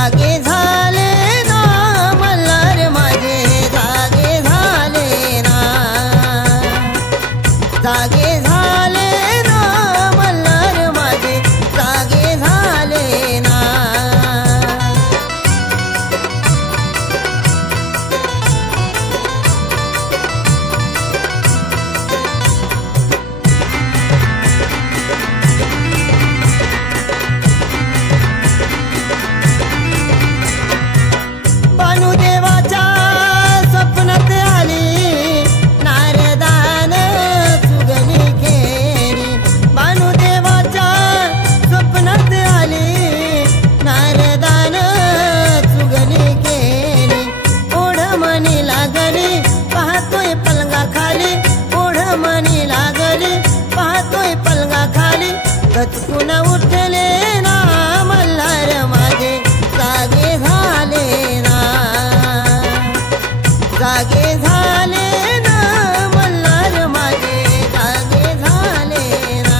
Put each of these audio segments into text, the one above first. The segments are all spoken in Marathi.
जागे झाले ना मल्हार माझे जागे झाले ना जागे झाले ना मल्हार माझे जागे झाले ना भानुदेवाच्या स्वप्नात आली नारदान चुगली केली भानुदेवाच्या स्वप्नात आली नारदान चुगली केली ओढ मनी लागली पाहतोय पलंगा खाली ओढ मनी लागली पाहतोय पलंगा खाली गचकून उठले ना मल्हार माझे जागे झाले ना जागे झाले ना मल्हार माझे जागे झाले ना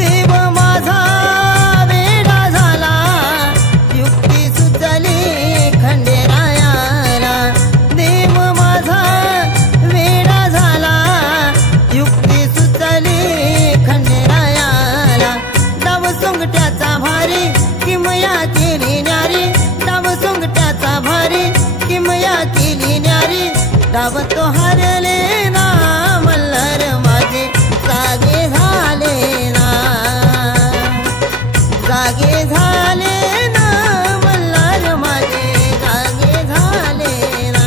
देव माझा वेडा झाला युक्ती सुचली खंडेरायाला देव माझा वेडा झाला युक्ती सुचली खंडेरायाला डाव सोंगट्याचा भारी किमया केली न्यारी डाव सोंगट्याचा भारी किमया केली न्यारी डाव तो हारले ना मल्हार माझे जागे झाले ना जागे झाले ना मल्हार माझे जागे झाले ना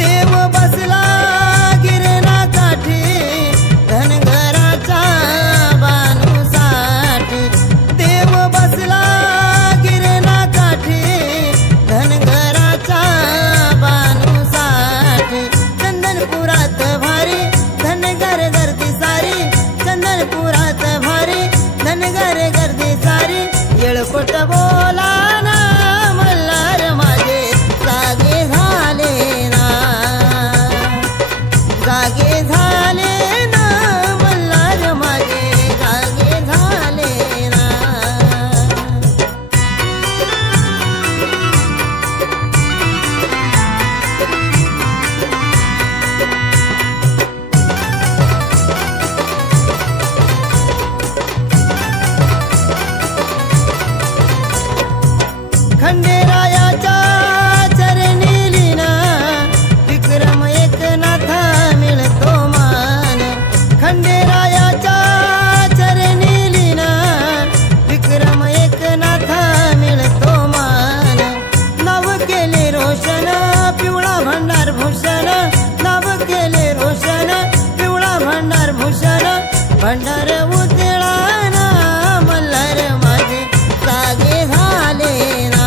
देव बसला गिरणा काठी धनगराच्या बानूसाठी देव बसला गिरणा काठी धनगराच्या बानूसाठी चंदनपुरात भारी धनगर गर्दी सारी चंदनपुरात भारी धनगर गर्दी सारी येळकोट बोला ना मल्हार माझे जागे झाले ना जागे झाले ना मल्हार माझे जागे झाले ना खंडेरायाच्या चरणी लीना विक्रम एकनाथ मिळतो मान खंडेरायाच्या चरणी लीना विक्रम एकनाथ मिळतो मान नाव केले रोशन पिवळा भंडार भूषण नाव केले रोशन पिवळा भंडार भूषण भंडार उजळा ना मल्हार माझे जागे झाले ना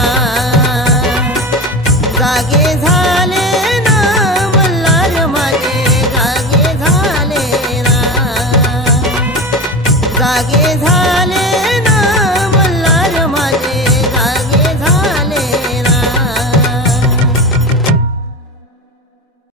जागे झाले ना मल्हार माझे जागे झाले ना जागे